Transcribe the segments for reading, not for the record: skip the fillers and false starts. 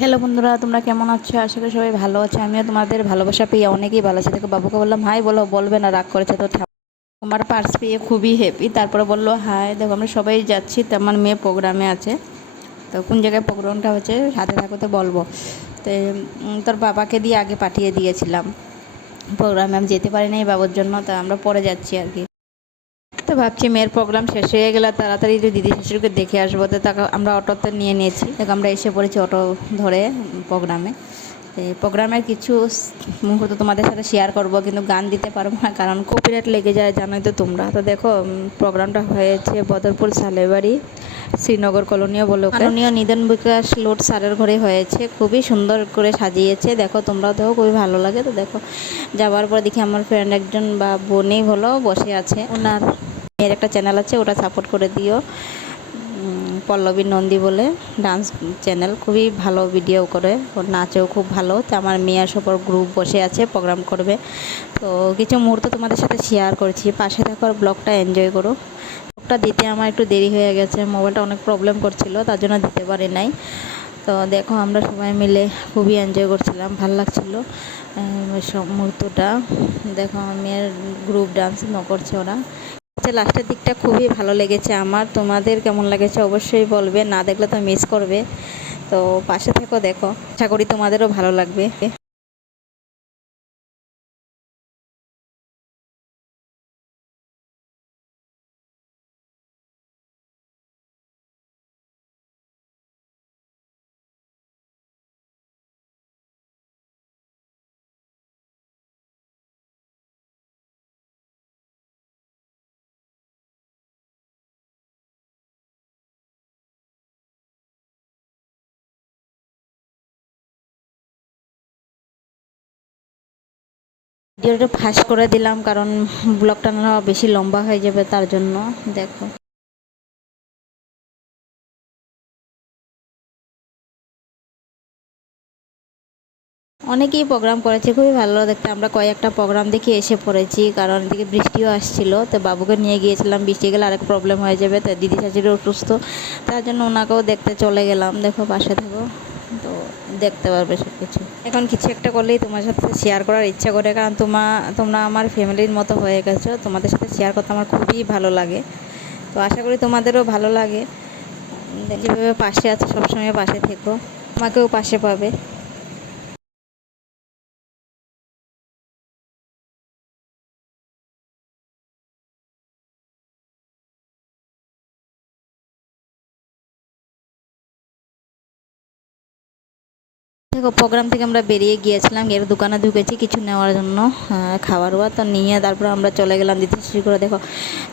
Hello বন্ধুরা, তোমরা কেমন আছো? আশা করি সবাই ভালো আছে। আমিও তোমাদের ভালোবাসা পেয়ে অনেকই ভালো আছি। দেখো বাবুকে বললাম হাই, বলো বলবে না, রাগ করেছে তো তোমার পার্স পেয়ে খুবই হ্যাপি। তারপরে বললো হাই। দেখো আমরা সবাই যাচ্ছি, তো আমার মেয়ে প্রোগ্রামে আছে। তো কোন জায়গায় প্রোগ্রামটা হচ্ছে সাথে থাকো তো বলবো। তো তোর বাবাকে দিয়ে আগে পাঠিয়ে দিয়েছিলাম প্রোগ্রামে, আমি যেতে পারি না এই বাবুর জন্য, তো আমরা পরে যাচ্ছি আর কি। তো ভাবছি মেয়ের প্রোগ্রাম শেষ হয়ে গেলে তাড়াতাড়ি যে দিদি শাশুড়িকে দেখে আসবো, তো তাকে আমরা অটোতে নিয়ে নিয়েছি। দেখো আমরা এসে পড়েছি অটো ধরে প্রোগ্রামে। এই প্রোগ্রামের কিছু মুহূর্ত তোমাদের সাথে শেয়ার করব, কিন্তু গান দিতে পারবো না কারণ কপিরাইট লেগে যায়, জানোই তো তোমরা। তো দেখো প্রোগ্রামটা হয়েছে বদরপুর সালেবাড়ি শ্রীনগর কলোনিও বলে, কলোনিও নিদেন বিকাশ লোড স্যারের ঘরে হয়েছে। খুবই সুন্দর করে সাজিয়েছে, দেখো তোমরাও দেখো, খুবই ভালো লাগে। তো দেখো যাওয়ার পর দেখি আমার ফ্রেন্ড একজন বা বোনই হলো বসে আছে, ওনার মেয়ের একটা চ্যানেল আছে, ওটা সাপোর্ট করে দিও। পল্লবী নন্দী বলে ডান্স চ্যানেল, খুবই ভালো ভিডিও করে, ওর নাচেও খুব ভালো। তো আমার মেয়ের সবার গ্রুপ বসে আছে, প্রোগ্রাম করবে। তো কিছু মুহূর্ত তোমাদের সাথে শেয়ার করছি, পাশে থাকো আর ব্লগটা এনজয় করো। ব্লগটা দিতে আমার একটু দেরি হয়ে গেছে, মোবাইলটা অনেক প্রবলেম করছিল, তার জন্য দিতে পারি নাই। তো দেখো আমরা সবাই মিলে খুবই এনজয় করছিলাম, ভাল লাগছিলো সব মুহূর্তটা। দেখো আমার মেয়ের গ্রুপ ডান্স করছে ওরা। লাস্টের দিকটা খুবই ভালো লেগেছে আমার। তোমাদের কেমন লেগেছে অবশ্যই বলবে, না দেখলে তো মিস করবে। তো পাশে থেকো, দেখো, আশা করি তোমাদেরও ভালো লাগবে। ভিডিওটা ফাঁস করে দিলাম কারণ ব্লগটা না বেশি লম্বা হয়ে যাবে, তার জন্য। দেখো অনেকেই প্রোগ্রাম করেছে, খুবই ভালো দেখতে। আমরা কয়েকটা প্রোগ্রাম দেখে এসে পড়েছি কারণ এদিকে বৃষ্টিও আসছিল। তো বাবুকে নিয়ে গিয়েছিলাম, বৃষ্টি গেলে আরেক প্রবলেম হয়ে যাবে। তো দিদি শাশুড়ি অসুস্থ, তার জন্য ওনাকেও দেখতে চলে গেলাম। দেখো পাশে থাকো, তো দেখতে পারবে সব কিছু। এখন কিছু একটা করলেই তোমার সাথে শেয়ার করার ইচ্ছা করে, কারণ তোমরা আমার ফ্যামিলির মতো হয়ে গেছো। তোমাদের সাথে শেয়ার করতে আমার খুবই ভালো লাগে। তো আশা করি তোমাদেরও ভালো লাগে। যেভাবে পাশে আছে সবসময় পাশে থেকো, আমাকেও পাশে পাবে। দেখো প্রোগ্রাম থেকে আমরা বেরিয়ে গিয়েছিলাম, এর দোকানে ঢুকেছি কিছু নেওয়ার জন্য, খাবার তো নিয়ে তারপর আমরা চলে গেলাম দিদি শাশুড়ি করে। দেখো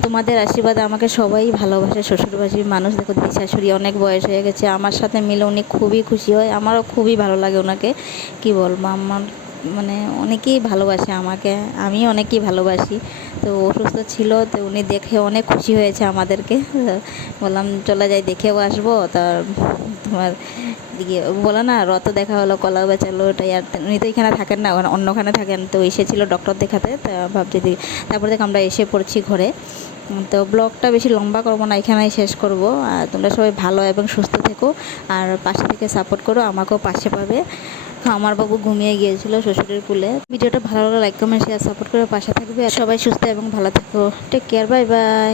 তোমাদের আশীর্বাদে আমাকে সবাই ভালোবাসে, শ্বশুরবাড়ির মানুষ। দেখো দিদি শাশুড়ি অনেক বয়স হয়ে গেছে, আমার সাথে মিলে উনি খুবই খুশি হয়, আমারও খুবই ভালো লাগে ওনাকে। কি বলবো, আমার মানে অনেকেই ভালোবাসে আমাকে, আমি অনেকেই ভালোবাসি। তো অসুস্থ ছিল, তো উনি দেখে অনেক খুশি হয়েছে আমাদেরকে। বললাম চলে যাই, দেখেও আসবো। তার তোমার দিকে বলে না, রত দেখা হলো, কলা বেচালো, ওটাই। আর উনি তো এখানে থাকেন না, অন্যখানে থাকেন। তো এসেছিলো ডক্টর দেখাতে, তা ভাবছি তারপর দেখ আমরা এসে পড়ছি ঘরে। তো ব্লগটা বেশি লম্বা করবো না, এখানেই শেষ করব। আর তোমরা সবাই ভালো এবং সুস্থ থেকো, আর পাশে থেকে সাপোর্ট করো, আমাকেও পাশে পাবে। আমার বাবু ঘুমিয়ে গিয়েছিল শ্বশুরের কুলে। ভিডিওটা ভালো লাগলে লাইক কমেন্ট শেয়ার সাপোর্ট করে পাশে থাকবে। আর সবাই সুস্থ এবং ভালো থেকো। Take care, bye by.